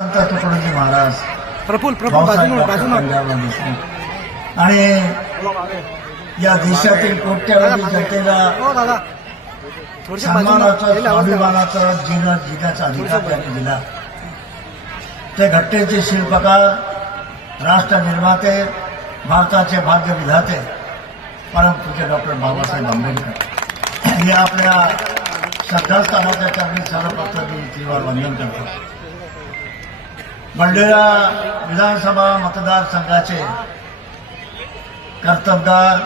तुकडोजी महाराज प्रफुल देशमुख. आणि या देशातील कोट्यावधी जनतेला हो सन्मानाचं. स्वाभिमानाचं जीवन जिण्याचा अधिकार त्यांनी दिला. ते घट्टेचे शिल्पकार राष्ट्र निर्माते भारताचे भाग्य विधाते परमपूज्य डॉक्टर बाबासाहेब आंबेडकर. हे आपल्या श्रद्धास्थानाच्या चरणी सर्वप्रथम मी तीव्र वंदन करतो. बंडेरा विधानसभा मतदारसंघाचे कर्तबगार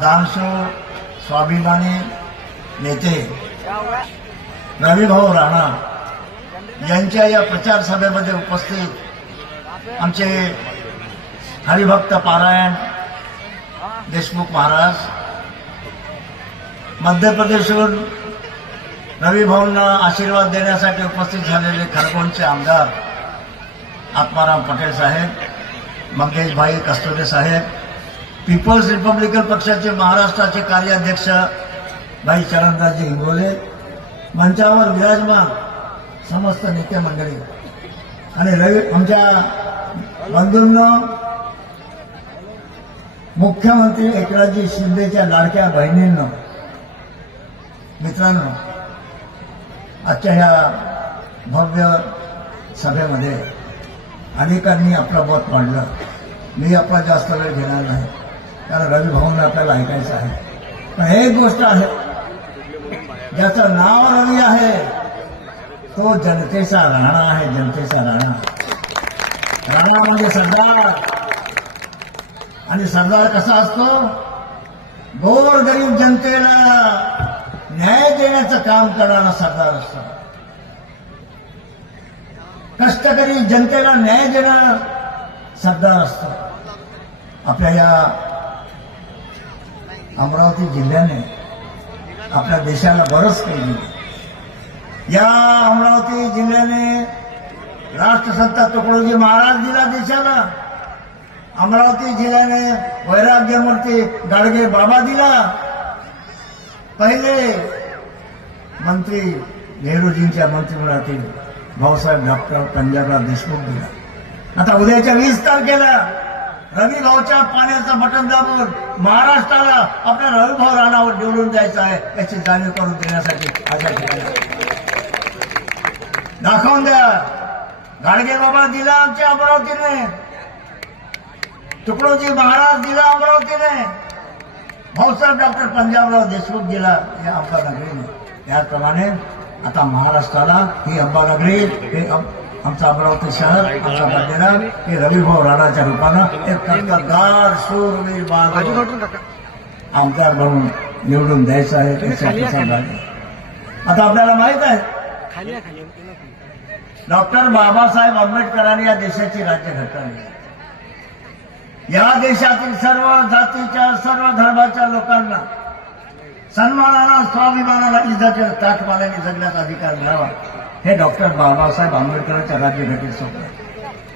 दानशूर स्वाभिमानी नेते रविभाऊ राणा यांच्या या प्रचार सभेमध्ये उपस्थित आमचे हरिभक्त पारायण देशमुख महाराज मध्य प्रदेशहून रविभाऊंना आशीर्वाद देण्यासाठी उपस्थित झालेले खरगोणचे आमदार आत्माराम पटेल साहेब मंगेशभाई कस्तुरे साहेब पीपल्स रिपब्लिकन पक्षाचे महाराष्ट्राचे कार्याध्यक्ष भाई चरणदासजी हिंगोले मंचावर विराजमान समस्त नेते मंडळी. आणि रवी आमच्या बंधूंना मुख्यमंत्री एकनाथजी शिंदेच्या लाडक्या बहिणींना मित्रांनो आजच्या ह्या भव्य सभेमध्ये अनेकांनी आपलं मत मांडलं. मी आपला जास्त वेळ घेणार नाही. कारण रवी भाऊंना आपल्याला ऐकायचं आहे. पण हे एक गोष्ट आहे. ज्याचं नाव रवी आहे तो जनतेचा राणा आहे जनतेचा राणा. राणा म्हणजे सरदार. आणि सरदार कसा असतो? गोर गरीब जनतेला न्याय देण्याचं काम करणारा सरदार असतो. कष्टकरी जनतेला न्याय देणारा सरदार असतो. आपल्या या अमरावती जिल्ह्याने आपल्या देशाला बरंच काही दिलं. या अमरावती जिल्ह्याने राष्ट्रसंत तुकडोजी महाराज दिला देशाला. अमरावती जिल्ह्याने वैराग्यमूर्ती गाडगे बाबा दिला. पहिले मंत्री नेहरूजींच्या मंत्रिमंडळातील भाऊसाहेब डॉक्टर पंजाबराव देशमुख दिला. आता उद्याच्या वीस तारखेला रवी भाऊच्या पाण्याचं बटन दाबून महाराष्ट्राला आपल्या रविभाऊ राणावर निवडून द्यायचं आहे याची जाणीव करून देण्यासाठी दाखवून द्या. गाडगे बाबा दिला आमच्या अमरावतीने. तुकडोजी महाराज दिला अमरावतीने. भाऊसाहेब डॉक्टर पंजाबराव देशमुख दिला हे अंबानगरीने त्याप्रमाणे आता महाराष्ट्राला ही अंबानगरी हे आमचं अमरावती शहर आमचा बंदेरा हे रविभाऊ राणाच्या रूपानं एक बाजू नोटून टाका. आमदार म्हणून निवडून द्यायचं आहे सांगायचं. आता आपल्याला माहीत आहे डॉक्टर बाबासाहेब आंबेडकरांनी या देशाची राज्यघटना लिहिली या देशातील सर्व जातीच्या सर्व धर्माच्या लोकांना सन्मानाला स्वाभिमानाला इजाच्या ताटमाल्याने जगण्याचा अधिकार मिळावा. हे डॉक्टर बाबासाहेब आंबेडकरांच्या राज्यघटनेत स्वप्न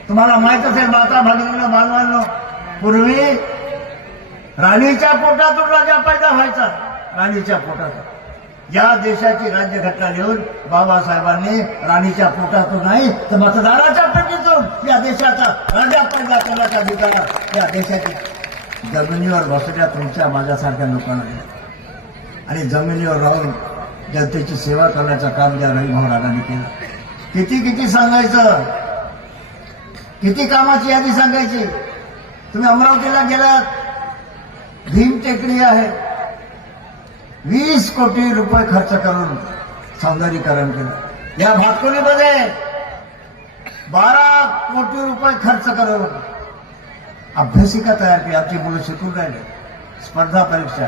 तुम्हाला माहीत असेल माता भगिनीनं बांधवांनो पूर्वी राणीच्या पोटातून राजा पैदा व्हायचा. राणीच्या पोटातून. या देशाची राज्यघटना लिहून बाबासाहेबांनी राणीच्या पोटातून नाही तर मतदाराच्या पेटीतून या देशाचा राजा पैदा करण्याचा अधिकार या देशाची जमिनीवर बसल्या तुमच्या माझ्यासारख्या लोकांना आणि जमिनीवर राहून जनतेची सेवा करण्याचं काम या रविभाऊ राणाने केलं. किती किती सांगायचं? किती कामाची यादी सांगायची? तुम्ही अमरावतीला गेलात. भीम टेकडी आहे. वीस कोटी रुपये खर्च करून सौंदर्यीकरण केलं. या भातकुलीमध्ये बारा कोटी रुपये खर्च करून अभ्यासिका तयार केली. आमची मुलं शिकून राहिले. स्पर्धा परीक्षा.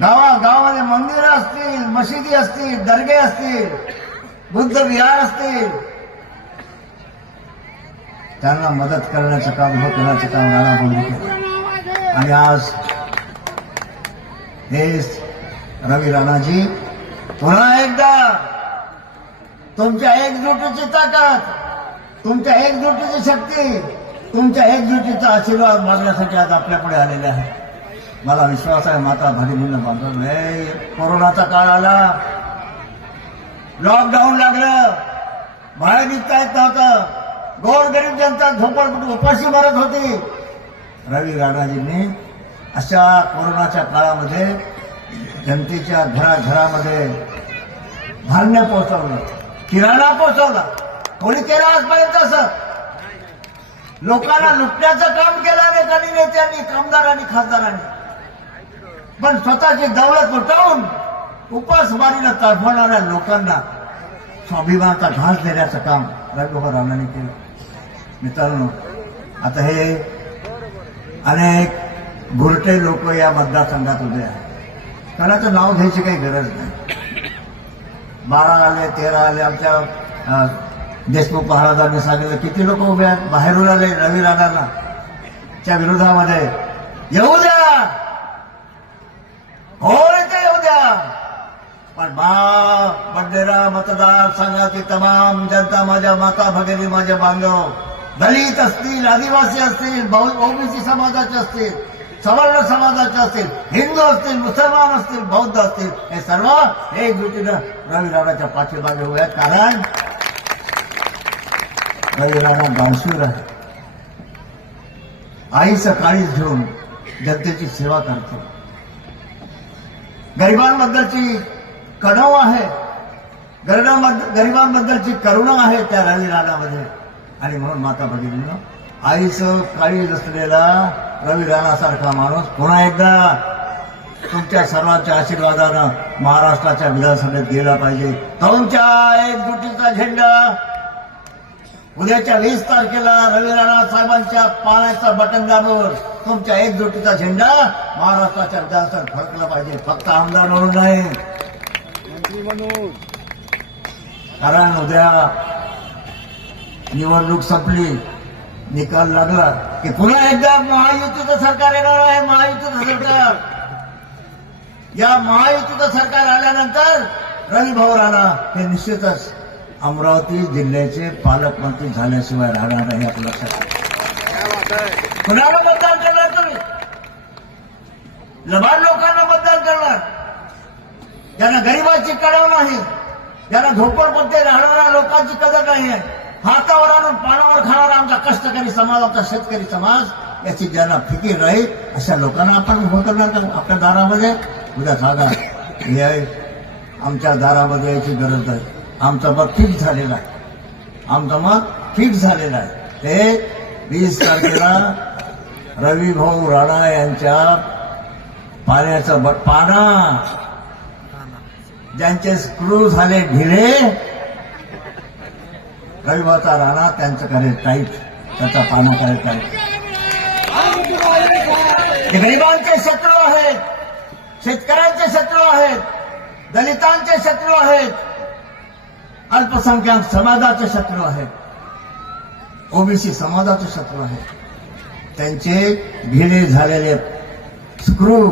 गावात गावामध्ये मंदिरं असतील मशिदी असतील दर्गे असतील बुद्ध विहार असतील. त्यांना मदत करण्याचं काम हे करण्याचं काम राणा भाऊंनी केलं. आणि आज हे रवी राणाजी पुन्हा एकदा तुमच्या एकजुटीची ताकद तुमच्या एकजुटीची शक्ती तुमच्या एकजुटीचा आशीर्वाद मागण्यासाठी आज आपल्याकडे आलेले आहे मला विश्वास आहे माता भगिनीनं हे कोरोनाचा काळ आला. लॉकडाऊन लागलं. बाहेर निघता येत नव्हतं. गोरगरीब जनता झोपडपट्टी उपाशी मारत होती. रवी राणाजींनी अशा कोरोनाच्या काळामध्ये जनतेच्या घराघरामध्ये धान्य पोहोचवलं. किराणा पोहोचवला. कोणी केला आजपर्यंत असं लोकांना लुटण्याचं काम केलं अनेकांनी नेत्यांनी कामदारांनी खासदारांनी. पण स्वतःची दौलत उठवून उपासमारीला तडफडणाऱ्या लोकांना स्वाभिमानाचा घास देण्याचं काम रविभर राणाने केलं. मित्रांनो आता हे अनेक भुरटे लोक या मतदारसंघात उभे आहेत. कोणाचं नाव घ्यायची काही गरज नाही. बारा आले तेरा आले आमच्या देशमुख महाराजांनी सांगितलं किती लोक उभे आहेत? बाहेरून आले रवी राणांना च्या विरोधामध्ये येऊ द्या. होय इथे येऊ द्या पण बा बंडेरा मतदार संघाची तमाम जनता माझ्या माता भगिनी माझे बांधव दलित असतील आदिवासी असतील ओबीसी समाजाचे असतील सवर्ण समाजाचे असतील हिंदू असतील मुसलमान असतील बौद्ध असतील हे सर्व एकजुटीनं रवी राणाच्या पाठीमागे उभे कारण रवी राणा गावशीर आहे. आई सकाळीच घेऊन जनतेची सेवा करतो. गरिबांबद्दलची कणव आहे. गरिबांबद्दलची करुणा आहे त्या रवी रानामध्ये आणि म्हणून माता भगिनीनं आईचं काळी असलेला रवी राणासारखा माणूस पुन्हा एकदा तुमच्या सर्वांच्या आशीर्वादानं महाराष्ट्राच्या विधानसभेत गेला पाहिजे. तुमच्या एकजुटीचा झेंडा उद्याच्या वीस तारखेला रवी राणा साहेबांच्या पाण्याचा बटन दाबून तुमच्या एकजुटीचा झेंडा महाराष्ट्राच्या विधानसभेत फडकला पाहिजे. फक्त आमदार म्हणून नाही. कारण उद्या निवडणूक संपली निकाल लागला की पुन्हा एकदा महायुतीचं सरकार येणार आहे महायुतीचं सरकार. या महायुतीचं सरकार आल्यानंतर रवी भाऊ राणा हे निश्चितच अमरावती जिल्ह्याचे पालकमंत्री झाल्याशिवाय राहणार नाही आपलं लक्षात कुणाला मतदान करणार तुम्ही? लबाड लोकांना मतदान करणार. ज्यांना गरिबाची कळव नाही ज्यांना झोपडपट्टी राहणाऱ्या लोकांची कदर नाही आहे. हातावर आणून पानावर खाणारा आमचा कष्टकरी समाज आमचा शेतकरी समाज याची ज्यांना फिकीर राहील अशा लोकांना आपण उभं करणार का? आपल्या दारामध्ये? उद्या सागा आमच्या दारामध्ये यायची गरज आहे आमचा मत फिक्स झालेला आहे. आमचं मत फिक्स झालेलं आहे. ते वीस तारखेला रवी भाऊ राणा यांच्या पाण्याचा ब- पाना. ज्यांचे स्क्रू झाले ढिले रविभाचा राणा त्यांचं करे टाईट त्याचा पाणी करायचं गरिबांचे शत्रू आहेत. शेतकऱ्यांचे शत्रू आहेत. दलितांचे शत्रू आहेत. अल्पसंख्याक समाजाचे शत्रू आहेत. ओबीसी समाजाचे शत्रू आहेत. त्यांचे ढिले झालेले स्क्रू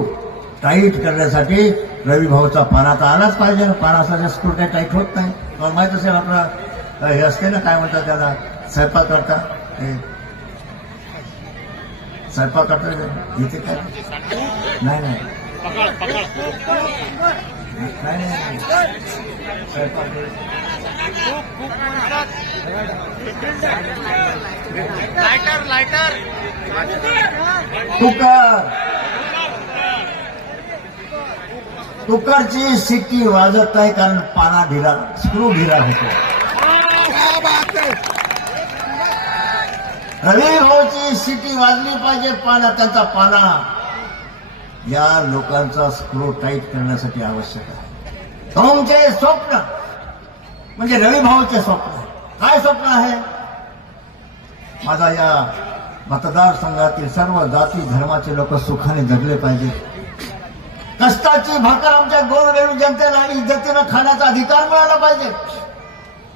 टाईट करण्यासाठी रवी भाऊचा पाना तर आलाच पाहिजे. पाना असल्याचा स्क्रू काही टाईट होत नाही. तुम्हाला माहीत असेल आपलं हे असते ना काय म्हणतात त्याला? स्वयंपाक करता. स्वयंपाक करता इथे काय? नाही नाही. नाही, लायटर लायटर शिट्टी वाजत आहे कारण पाना ढिला स्क्रू ढिला होतो. रवी भाऊची शिट्टी वाजली पाहिजे पाना त्यांचा पाना. या लोकांचा स्क्रू टाईट करण्यासाठी आवश्यक आहे. तुमचे स्वप्न म्हणजे रविभाऊचे स्वप्न काय स्वप्न आहे? माझा या मतदारसंघातील सर्व जाती धर्माचे लोक सुखाने जगले पाहिजे. कष्टाची भाकर आमच्या गोरगरीब जनतेला इज्जतीनं खाण्याचा अधिकार मिळाला पाहिजे.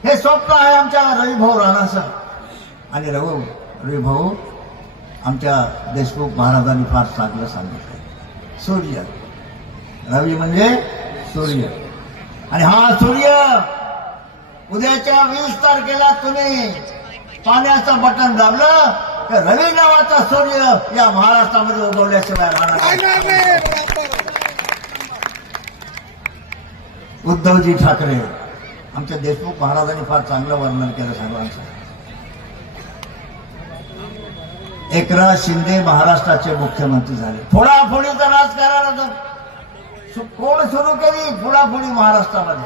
हे स्वप्न आहे आमच्या रविभाऊ राणाचं. आणि रघु रविभाऊ आमच्या देशमुख महाराजांनी फार चांगलं सांगितलं. सूर्य. रवी म्हणजे सूर्य. आणि हा सूर्य उद्याच्या वीस तारखेला तुम्ही पाण्याचं बटन दाबलं तर रवी नावाचा सूर्य या महाराष्ट्रामध्ये उगवल्याशिवाय राहणार उद्धवजी ठाकरे आमच्या देशमुख महाराजांनी फार चांगलं वर्णन केलं सर्वांचं एकनाथ शिंदे महाराष्ट्राचे मुख्यमंत्री झाले. फोडाफोडीचं राजकारण होतं. कोण सुरू केली? फोडाफोडी महाराष्ट्रामध्ये.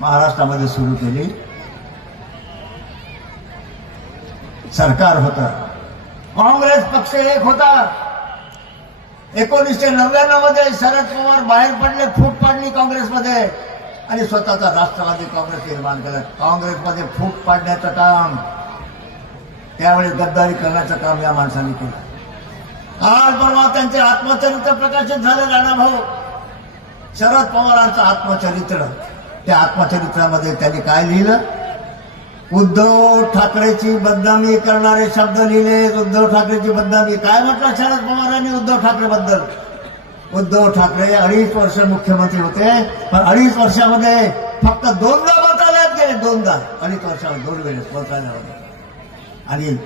महाराष्ट्रामध्ये सुरू केली. सरकार होतं. काँग्रेस पक्ष एक होता. एकोणीसशे नव्याण्णवमध्ये शरद पवार बाहेर पडले फूट पाडली काँग्रेसमध्ये. आणि स्वतःचा राष्ट्रवादी काँग्रेस निर्माण केलं. काँग्रेसमध्ये फूट पाडण्याचं काम. त्यावेळेस गद्दारी करण्याचं काम या माणसाने केलं. आज परवा त्यांचे आत्मचरित्र प्रकाशित झाले राणाभाऊ शरद पवारांचं आत्मचरित्र. त्या आत्मचरित्रामध्ये त्यांनी काय लिहिलं? उद्धव ठाकरेची बदनामी करणारे शब्द लिहिले. उद्धव ठाकरेची बदनामी. काय म्हटलं शरद पवारांनी उद्धव ठाकरे बद्दल उद्धव ठाकरे अडीच वर्ष मुख्यमंत्री होते पण अडीच वर्षामध्ये फक्त दोनदा मंत्रालयात गेले दोनदा. अडीच वर्षामध्ये दोन वेळेस मंत्रालयामध्ये. आणि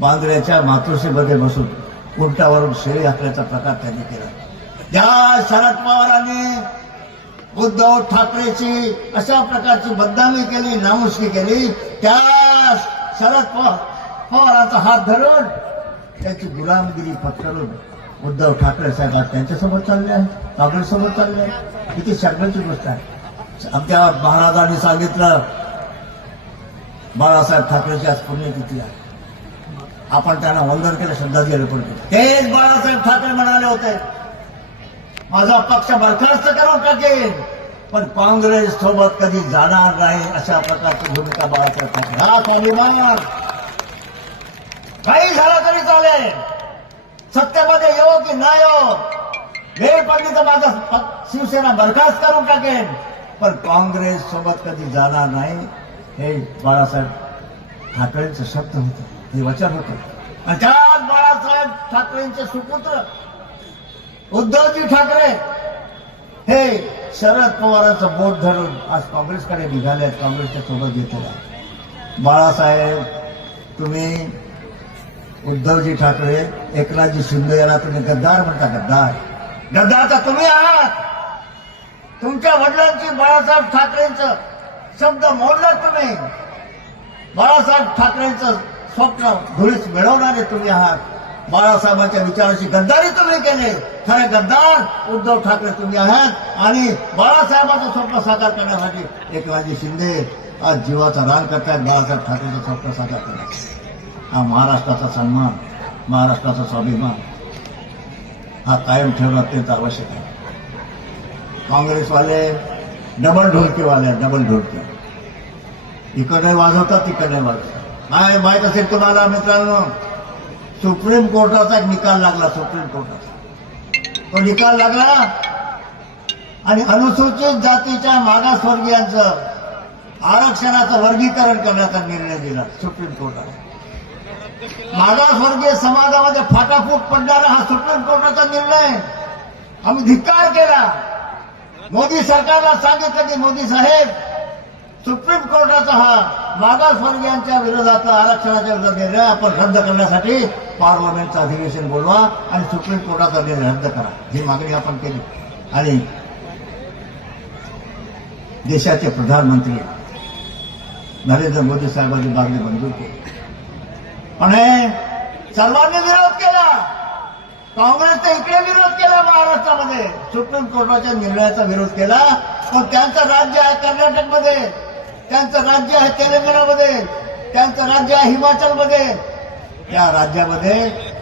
बांद्र्याच्या मातृसेमध्ये बसून उलटावरून शेळी हाकल्याचा प्रकार त्यांनी केला. त्या शरद पवारांनी उद्धव ठाकरेची अशा प्रकारची बदनामी केली नामुष्की केली त्या शरद पवार पवारांचा हात धरून त्याची गुलामगिरी पत्करून उद्धव ठाकरे साहेब आज त्यांच्यासोबत चालले आहे काँग्रेससोबत चालले आहे किती शर्माची गोष्ट आहे. आमच्या महाराजांनी सांगितलं बाळासाहेब ठाकरेची आज पुण्यतिथी आहे. आपण त्यांना वंदन केलं श्रद्धांजली अर्पण केली. तेच बाळासाहेब ठाकरे म्हणाले होते. माझा पक्ष बरखास्त करून टाकेल पण काँग्रेस सोबत कधी जाणार नाही अशा प्रकारची भूमिका बाळासाहेब ठाकरे हा स्वाभिमान काही झालं तरी चालेल. सत्तेमध्ये येऊ की ना येऊ वेळ पडली तर माझा शिवसेना बरखास्त करून टाकेल पण काँग्रेस सोबत कधी जाणार नाही हे बाळासाहेब ठाकरेंचं शब्द होत हे वचन होत. आणि त्यात बाळासाहेब ठाकरेंचे सुपुत्र उद्धवजी ठाकरे हे शरद पवारांचं बोट धरून आज काँग्रेसकडे निघाले आहेत काँग्रेसच्या सोबत घेतलेला बाळासाहेब तुम्ही उद्धवजी ठाकरे एकनाथजी शिंदे यांना तुम्ही गद्दार म्हणता गद्दार. गद्दार तर तुम्ही आहात. तुमच्या वडिलांची बाळासाहेब ठाकरेंचं शब्द मोडला तुम्ही. बाळासाहेब ठाकरेंचं स्वप्न धुळीस मिळवणारे तुम्ही आहात. बाळासाहेबांच्या विचाराची गद्दारी तुम्ही केले. खरे गद्दार उद्धव ठाकरे तुम्ही आहात. आणि बाळासाहेबांचं स्वप्न साकार करण्यासाठी एकनाथजी शिंदे आज जीवाचा रान करतायत बाळासाहेब ठाकरेंचं स्वप्न साकार करण्यासाठी. हा महाराष्ट्राचा सन्मान महाराष्ट्राचा स्वाभिमान हा कायम ठेवणं अत्यंत आवश्यक आहे. काँग्रेसवाले डबल ढोलकीवाल्या डबल ढोलक्या इकडे वाजवतात तिकडे वाजवतात नाही माहीत असेल तुम्हाला मित्रांनो सुप्रीम कोर्टाचा एक निकाल लागला सुप्रीम कोर्टाचा. तो निकाल लागला आणि अनुसूचित जातीच्या मागासवर्गीयांचं आरक्षणाचं वर्गीकरण करण्याचा निर्णय दिला सुप्रीम कोर्टाने. मागासवर्गीय समाजामध्ये फाटाफूट पडणारा हा सुप्रीम कोर्टाचा निर्णय. आम्ही धिक्कार केला. मोदी सरकारला सांगितलं की मोदी साहेब सुप्रीम कोर्टाचा हा मागासवर्गीयांच्या विरोधातला आरक्षणाच्या विरोधात निर्णय आपण रद्द करण्यासाठी पार्लमेंटचं अधिवेशन बोलवा आणि सुप्रीम कोर्टाचा निर्णय रद्द करा. ही मागणी आपण केली. आणि देशाचे प्रधानमंत्री नरेंद्र मोदी साहेबांनी मागणी मंजूर केली. पण हे सर्वांनी विरोध केला. काँग्रेसचा इकडे विरोध केला महाराष्ट्रामध्ये. सुप्रीम कोर्टाच्या निर्णयाचा विरोध केला. पण त्यांचं राज्य आहे कर्नाटकमध्ये. त्यांचं राज्य आहे तेलंगणामध्ये. त्यांचं राज्य आहे हिमाचलमध्ये. त्या राज्यामध्ये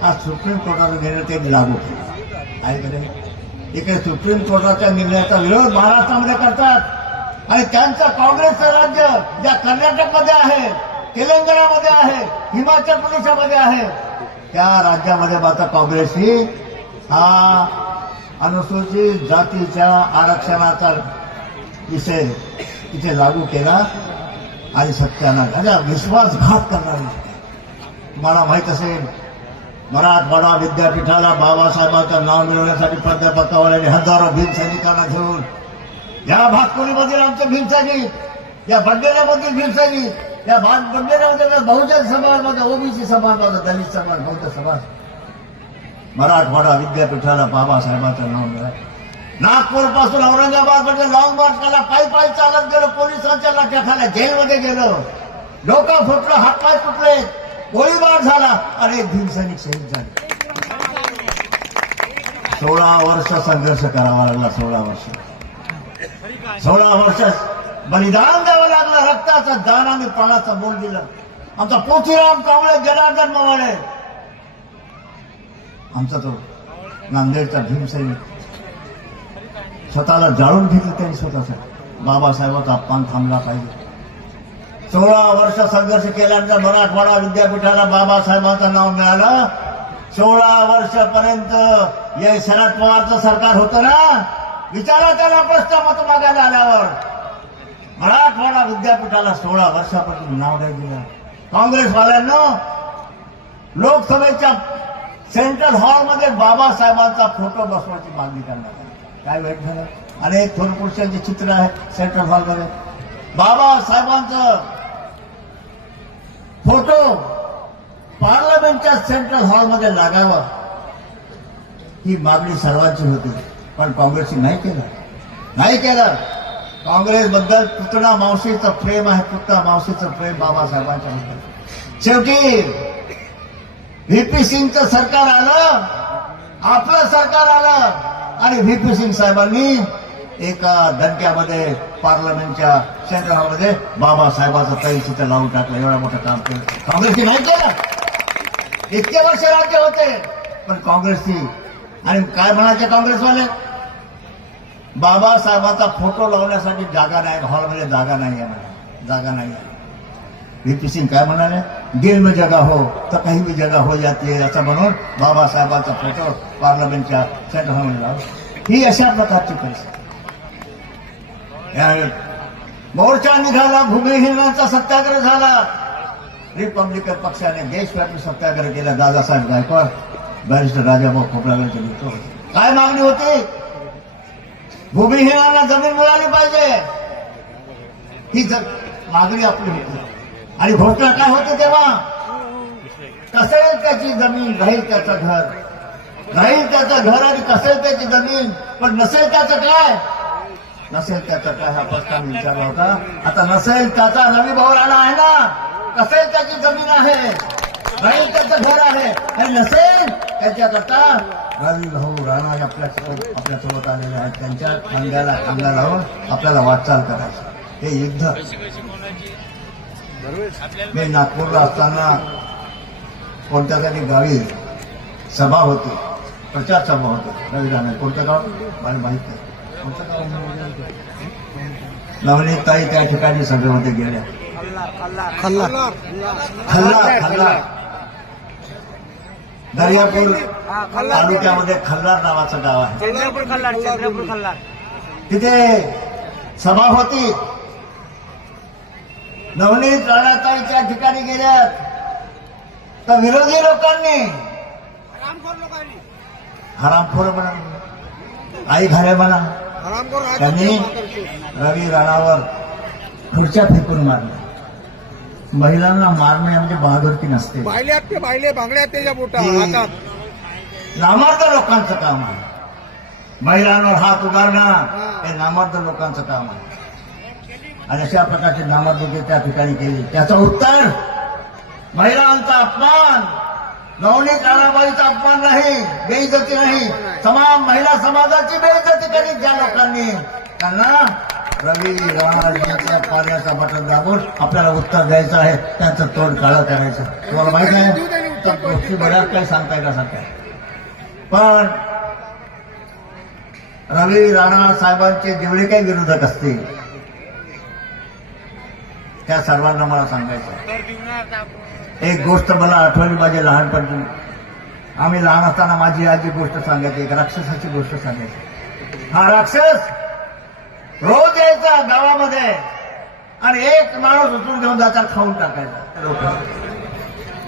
हा सुप्रीम कोर्टाचा निर्णय ते लागू केला. आहे इकडे सुप्रीम कोर्टाच्या निर्णयाचा विरोध महाराष्ट्रामध्ये करतात. आणि त्यांचं काँग्रेसचं राज्य ज्या कर्नाटकमध्ये आहे तेलंगणामध्ये आहे हिमाचल प्रदेशामध्ये आहे त्या राज्यामध्ये मात्र काँग्रेस ही हा अनुसूचित जातीच्या आरक्षणाचा विषय तिथे लागू केला आणि सत्यानं त्याचा विश्वासघात करणारी तुम्हाला माहीत असेल मराठवाडा विद्यापीठाला बाबासाहेबांचं नाव मिळवण्यासाठी प्राध्यापकावर हजारो भीमसैनिकांना घेऊन या भागपुरीमधील आमचे भीमसैनिक या बंडेऱ्यामधील भीमसैनिक या भात बंडेऱ्यामध्ये बहुजन समाजमध्ये ओबीसी समाजमध्ये दलित समाज बौद्ध समाज मराठवाडा विद्यापीठाला बाबासाहेबांचं नाव मिळालं. नागपूरपासून औरंगाबादमध्ये लॉंग मार्च केला पायी पायी चालत गेलो पोलिसांच्या लाट्याखाल्या जेलमध्ये गेलो. डोकं फुटलं हातपाय फुटले गोळीबार झाला आणि एक भीमसैनिक शहीद झाले. सोळा वर्ष संघर्ष करावा लागला सोळा वर्ष. सोळा वर्ष बलिदान द्यावं लागलं रक्ताचं दान आम्ही प्राणाचं बोल दिलं. आमचा पोथीराम कांबळे जनार्दन मवाळे. आमचा तो नांदेडचा भीमसैनिक. स्वतःला जाळून घेतलं त्यांनी स्वतःच. बाबासाहेबाचा अपमान थांबला पाहिजे. सोळा वर्ष संघर्ष केल्यानंतर मराठवाडा विद्यापीठाला बाबासाहेबांचं नाव मिळालं. सोळा वर्षपर्यंत हे शरद पवारचं सरकार होतं ना? विचारा त्याला प्रश्न मत मागायला आल्यावर. मराठवाडा विद्यापीठाला सोळा वर्षापासून नाव नाही दिलं. काँग्रेसवाल्यांना लोकसभेच्या सेंट्रल हॉलमध्ये बाबासाहेबांचा फोटो बसवायची मागणी करणार काय वाईट झालं? अनेक थोर पुरुषांचे चित्र आहे सेंट्रल हॉलमध्ये. बाबासाहेबांचं फोटो पार्लमेंटच्या सेंट्रल हॉलमध्ये लागावा ही मागणी सर्वांची होती. पण काँग्रेसची नाही केलं. नाही केलं. काँग्रेसबद्दल पुतणा मावशीचं प्रेम आहे पुतणा मावशीचं प्रेम बाबासाहेबांच्या बद्दल शेवटी व्हीपी सिंगचं सरकार आलं आपलं सरकार आलं आणि व्हीपी सिंग साहेबांनी एका दणक्यामध्ये पार्लमेंटच्या क्षेत्रामध्ये हॉलमध्ये बाबासाहेबाचं तरी लावून टाकलं. एवढं मोठं काम केलं. काँग्रेसची नाही केलं. इतके वर्ष राज्य होते पण काँग्रेसची. आणि काय म्हणायचे काँग्रेसवाले? बाबासाहेबांचा फोटो लावण्यासाठी जागा नाही हॉलमध्ये जागा नाही आहे जागा नाही आहे. व्हीपी सिंग काय म्हणाले? दिल में जगा हो तर काही भी जगा हो जाते असं म्हणून बाबासाहेबांचा फोटो पार्लमेंटच्या सेंटर हॉलमध्ये लावला. ही अशा प्रकारची परिस्थिती. मोर्चा निघाला भूमिहीनांचा सत्याग्रह झाला. रिपब्लिकन पक्षाने देशव्यापी सत्याग्रह केला. दादासाहेब गायकवाड बॅरिस्टर राजाभाऊ खोपडाव्यांच्या काय मागणी होती? भूमिहीनांना जमीन मिळाली पाहिजे. ही जर मागणी आपली होती. आणि घोषणा काय होते तेव्हा? कसेल त्याची जमीन राहील त्याचं घर. राहील त्याचं घर आणि कसेल त्याची जमीन. पण नसेल त्याचं काय? नसेल त्याचा काय हा प्रस्ताव विचारला होता. आता नसेल त्याचा रवी भाऊ राणा आहे ना? कसेल त्याची जमीन आहे. राहील त्याचं घर आहे. आणि नसेल त्याच्याकरता रवी भाऊ राणा हे आपल्या सोबत आपल्या सोबत आलेले आहेत. त्यांच्या खांद्याला खांदा लावून आपल्याला वाटचाल करायची. हे युद्ध. मी नागपूरला असताना कोणत्या तरी गावी सभा होती. प्रचार सभा होती. रवी राणा कोणतं गाव? मला माहित नाही. कोणतं गाव? नवनीत ताई त्या ठिकाणी सभेमध्ये गेल्या. खल्ला खल्ला खल्ला दर्यापूर तालुक्यामध्ये खल्लार नावाचं गाव आहे. चंद्रपूर खल्लार चंद्रपूर खल्लार. तिथे सभा होती. नवनीत राणाताई त्या ठिकाणी गेल्यात. तर विरोधी लोकांनी हरामखोर म्हणा आई घाले म्हणा त्यांनी रवी राणावर खुर्च्या फेकून मारल्या. महिलांना मारणे म्हणजे बहादुरकी नसते. बायले ते बायले बांगड्या त्याच्या बोटा हातात. नामर्द लोकांचं काम आहे. महिलांवर हात उगारणं हे. नामर्द लोकांचं काम आहे. आणि अशा प्रकारची नामर्दकी त्या ठिकाणी केली. त्याचं उत्तर महिलांचा अपमान. नवनीत राणाबाईचा अपमान नाही बेइज्जती नाही. तमाम महिला समाजाची बेइज्जती केली ज्या लोकांनी. त्यांना रवी राणाजींच्या पाण्याचा बटन दाबून आपल्याला उत्तर द्यायचं आहे. त्यांचं तोंड काळं करायचं. तुम्हाला माहीत आहे? तर गोष्टी बऱ्याच काही सांगता येणार सांगताय पण रवी राणा साहेबांचे जेवढे काही विरोधक असतील त्या सर्वांना मला सांगायचं एक गोष्ट मला आठवली माझी लहानपणी. आम्ही लहान असताना माझी आजी गोष्ट सांगायची एक राक्षसाची गोष्ट सांगायची. हा राक्षस! रोज यायचा गावामध्ये आणि एक माणूस उचलून घेऊन जाता खाऊन टाकायचा. लोक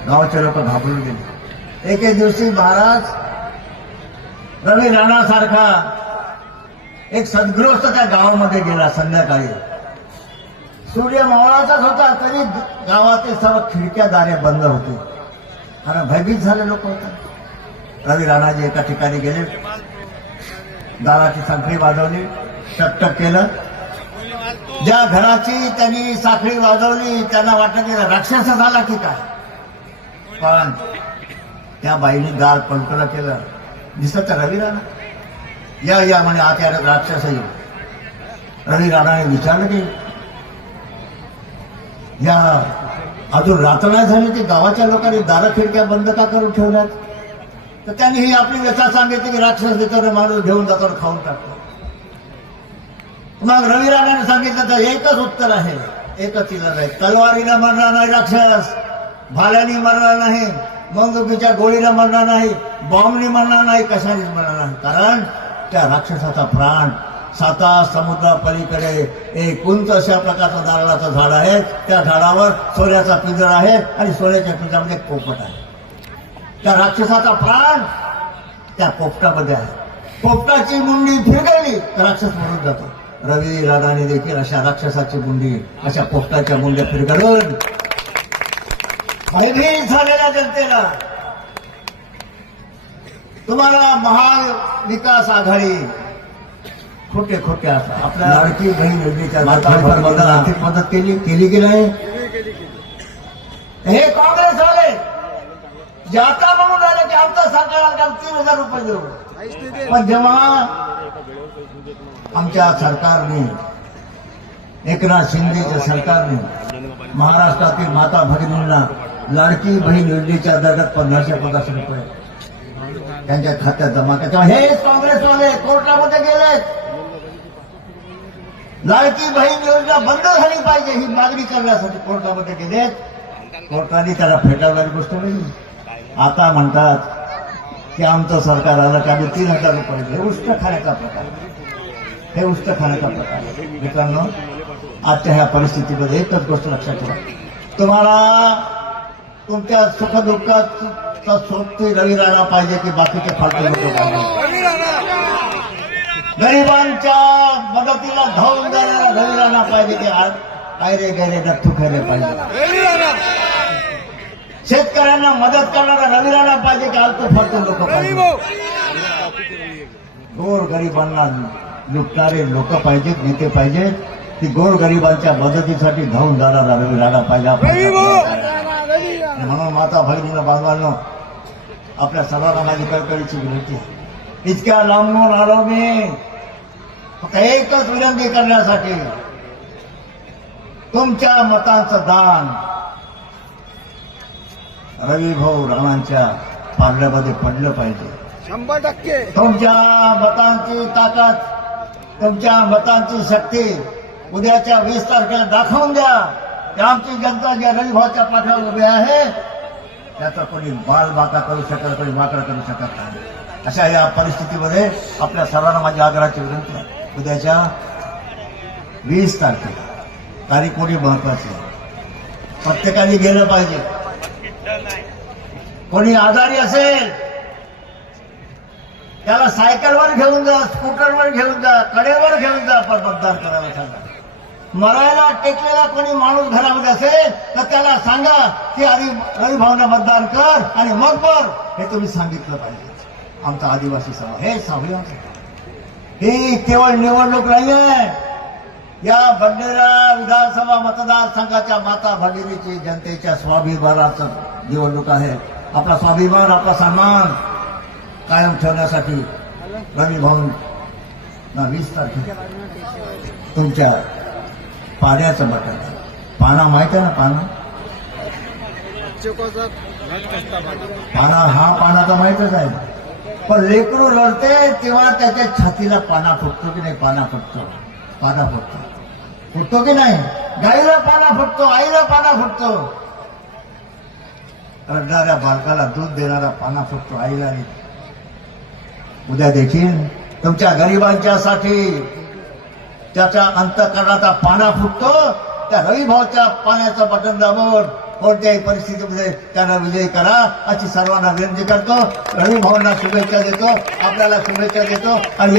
गावाचे लोक घाबरून गेले. एके दिवशी महाराज रवी राणा सारखा एक सद्गृहस्थ त्या गावामध्ये गेला संध्याकाळी. सूर्य मावळाचाच होता तरी गावातील सर्व खिडक्या दारे बंद होते. कारण भयभीत झाले लोक होते. रवी राणाजी एका ठिकाणी गेले. दाराची साखळी वाजवली टकटक केलं ज्या घराची त्यांनी साखळी वाजवली त्यांना वाटलं की राक्षस झाला की काय. पण त्या बाईने गार पलकलं केलं. दिसत रवी राणा. या या म्हणे आत या राक्षस येऊ रवी राणाने विचारलं की या अजून रात्र नाही झाली की गावाच्या लोकांनी दारं खिडक्या बंद का करून ठेवल्यात? तर त्यांनी ही आपली व्यथा सांगितली की राक्षस देतो माणूस घेऊन जातो खाऊन टाकतो. मग रविराणाने सांगितलं तर एकच उत्तर आहे. एकच इलाज आहे. तलवारीला मरणार नाही राक्षस. भाल्याने मरणार नाही. मंगुकीच्या गोळीला मरणार नाही. बॉम्बनी मरणार नाही. कशानेच मरणार नाही. कारण त्या राक्षसाचा प्राण साता समुद्रा पलीकडे एक उंच अशा प्रकारचं नारळाचं झाड आहे. त्या झाडावर सोन्याचा पिंजर आहे आणि सोन्याच्या पिंजरामध्ये एक पोपट आहे. त्या राक्षसाचा प्राण त्या पोपटामध्ये आहे. पोपटाची मुंडी फिरगळली तर राक्षस म्हणून जातो. रवी राणाने देखील अशा राक्षसाची मुंडी अशा पोपटाच्या मुंड्या फिरगळून भयभीत झालेल्या जनतेला तुम्हाला महाविकास आघाडी खोटे खोटे असं आपल्या लाडकी बहीण योजनेच्या माध्यमातून आर्थिक मदत केली केली की नाही? हे काँग्रेस आले जाता म्हणून आले की आमचं सरकार आलं की तीन हजार रुपये देऊ. पण जेव्हा आमच्या सरकारने एकनाथ शिंदेच्या सरकारने महाराष्ट्रातील माता भगिनींना लाडकी बहीण योजनेच्या अंतर्गत पंधराशे पन्नास रुपये त्यांच्या खात्यात जमा केले. हे काँग्रेस काँग्रेसवाले कोर्टामध्ये गेले लाडकी बहीण योजना बंद झाली पाहिजे ही मागणी करण्यासाठी कोर्टामध्ये गेलेत. कोर्टाने त्याला फेटावणारी गोष्ट नाही. आता म्हणतात की आमचं सरकार आलं की आम्ही तीन हजार रुपये दिले. उष्ट खाण्याचा प्रकार. हे उष्ट खाण्याचा प्रकार. मित्रांनो आजच्या ह्या परिस्थितीमध्ये एकच गोष्ट लक्षात ठेवा. तुम्हाला तुमच्या सुखदुःखाचा सोबती रवी राणा पाहिजे की बाकीचे फालतू लोक गरिबांच्या मदतीला धावून जाणारा रवी राणा पाहिजे की आज आयरे गैरे नथू खैरे पाहिजे? शेतकऱ्यांना मदत करणारा रवी राणा पाहिजे की आलतू फालतू लोक पाहिजे? गोर गरिबांना लुटणारे लोक पाहिजेत नेते पाहिजेत. की गोर गरिबांच्या मदतीसाठी धावून जाणारा रवी राणा पाहिजे म्हणून माता भगिनीनं बांधवांनो आपल्या सर्वांना माझी कळकळीची विनंती आहे. इतक्या लांबून आलो मी. फक्त एकच विनंती करण्यासाठी. तुमच्या मतांचं दान रवी भाऊ राणांच्या पारड्यामध्ये पडलं पाहिजे. शंभर टक्के. तुमच्या मतांची ताकद तुमच्या मतांची शक्ती उद्याच्या वीस तारखेला दाखवून द्या. की आमची जनता ज्या रविभावच्या पाठीवर उभी आहे त्याचा कोणी बालबाका करू शकत कोणी माकडा करू शकत नाही. अशा या परिस्थितीमध्ये आपल्या सर्वांना माझी आग्रहाची विनंती आहे. उद्याच्या वीस तारखेला तारीख कोणी महत्वाची आहे? प्रत्येकाने गेलं पाहिजे. कोणी आजारी असेल त्याला सायकलवर घेऊन जा स्कूटरवर घेऊन जा कडेवर घेऊन जा पण मतदान करायला सांगा. मरायला टेकलेला कोणी माणूस घरामध्ये असेल तर त्याला सांगा की आधी रविभावना मतदान कर आणि मग बर हे तुम्ही सांगितलं पाहिजे. आमचा आदिवासी सभा हे सभा हे केवळ निवडणूक नाहीये. या बंडेरा विधानसभा मतदारसंघाच्या माता भगिनीची जनतेच्या स्वाभिमानाचं निवडणूक आहे. आपला स्वाभिमान आपला सन्मान. कायम ठेवण्यासाठी रवी भाऊ ना वीस तारखेला तुमच्या पाण्याचं बटन पाना माहीत आहे ना पाना? पाना हा पाना तर माहितच आहे. पण लेकरू रडते तेव्हा त्याच्या छातीला पाना फुटतो की नाही? पाना फुटतो. पाना फुटतो. फुटतो की नाही? गाईला पाना फुटतो आईला पाना फुटतो. रडणाऱ्या बालकाला दूध देणारा पाना फुटतो आईला नाही. उद्या देखील तुमच्या गरिबांच्यासाठी त्याच्या अंतकरणाचा पाना फुटतो. त्या रविभावच्या पाण्याचं बटन दाबून कोणत्याही परिस्थितीमध्ये त्यांना विजयी करा अशी सर्वांना विनंती करतो. रविभावांना शुभेच्छा देतो. आपल्याला शुभेच्छा देतो. आणि